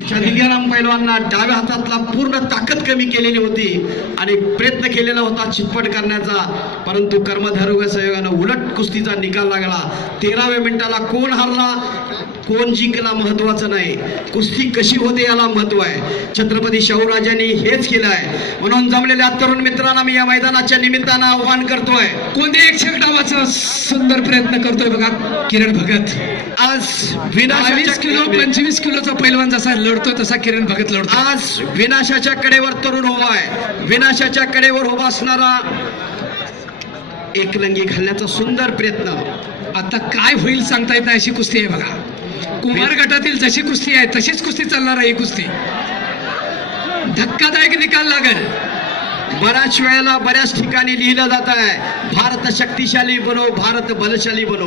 निघाराम पैलवांना डाव्या हातातला पूर्ण ताकद कमी केलेली होती आणि प्रयत्न केलेला होता चितपट करण्याचा परंतु कर्मधारोग्य सहयोगानं उलट कुस्तीचा निकाल लागला. तेराव्या मिनिटाला कोण हरला? कोण जिंकला महत्वाचं नाही. कुस्ती कशी होते याला महत्त्व आहे. छत्रपती शाहूराजांनी हेच केलं आहे. म्हणून जमलेल्या तरुण मित्रांना मी या मैदानाच्या निमित्तानं आव्हान करतोय. कोणते एकशे डावाचा सुंदर प्रयत्न करतोय बघा किरण भगत. आज विनाशाच्या किलो पंचवीस किलोचा पैलवान जसा लढतो तसा किरण भगत लढतो आज विनाशाच्या कडेवर तरुण उभा आहे. विनाशाच्या कडेवर उभा असणारा एकलंगी घालण्याचा सुंदर प्रयत्न. आता काय होईल सांगता येत नाही अशी कुस्ती आहे बघा. कुमार गटातील जशी कुस्ती आहे तशीच कुस्ती चालणार आहे ही कुस्ती. धक्कादायक निकाल लागेल. बऱ्याच वेळेला बऱ्याच ठिकाणी लिहिलं जात आहे भारत शक्तिशाली बनो भारत बलशाली बनो.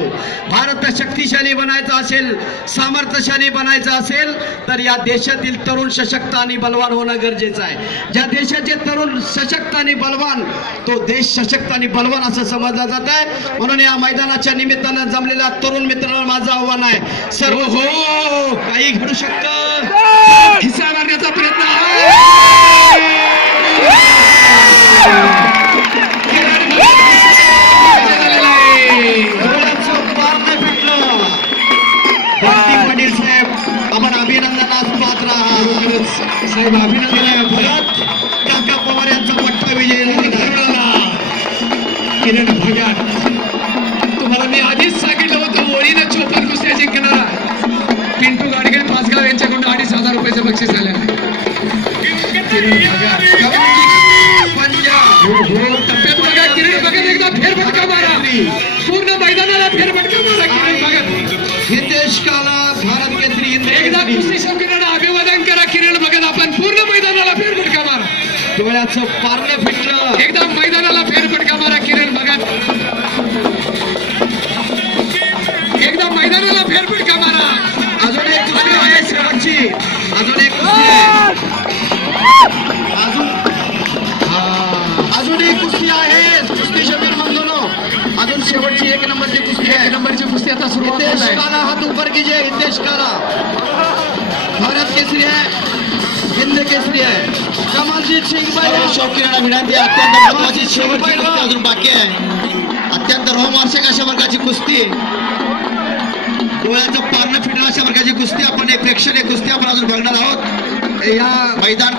भारत शक्तिशाली बनायचं असेल सामर्थ्यशाली बनायचं असेल तर या देशातील तरुण सशक्त आणि बलवान होणं गरजेचं आहे. ज्या देशाचे तरुण सशक्त आणि बलवान तो देश सशक्त आणि बलवान असं समजलं जात आहे. म्हणून या मैदानाच्या निमित्तानं जमलेल्या तरुण मित्रांना माझं आव्हान आहे सर्व हो काही घडू शकतं. हिस्सा मारण्याचा प्रयत्न आहे. साहेब अभिनंदन. परत काका पवार यांचा मोठा विजय. किरण भगत. तुम्हाला मी आधीच सांगितलं होतं ओळीनं चोपन कुस्त्या जिंकणारा पिंटू गाडगे पाचगाव यांच्याकडून अडीच हजार रुपयाचं बक्षीस झालेलं आहे. भगत. पंजाब हो हो. टप्प्यात बघा किरण भगत एकदा फेरफटका मारा. पूर्ण मैदानाला फेरफटका मारा भगत हितेश काला भारत केसरी एकदा. कुस्ती शौकीनांना अभिवादन करा किरण भगत आपण पूर्ण मैदानाला फेरफटका मारा. डोळ्याचं पारलं फिटलं. एकदा मैदानाला फेरफटका मारा किरण भगत एकदा मैदानाला फेरफटका मारा. हितेश काला हात ऊपर कीजिए हितेश काला भारत केसरी आहे हिंद केसरी आहे कमालजीत सिंग सर्व शौकीनांना विनंती आहे अत्यंत महत्वाची शेवटची कुस्ती अजून बाकी आहे. अत्यंत रोमहर्षक अशा प्रकारची कुस्ती. डोळ्याचं पारणं फिटणं अशा प्रकारची कुस्ती. आपण एक प्रेक्षणीय कुस्ती आपण अजून बघणार आहोत. या मैदान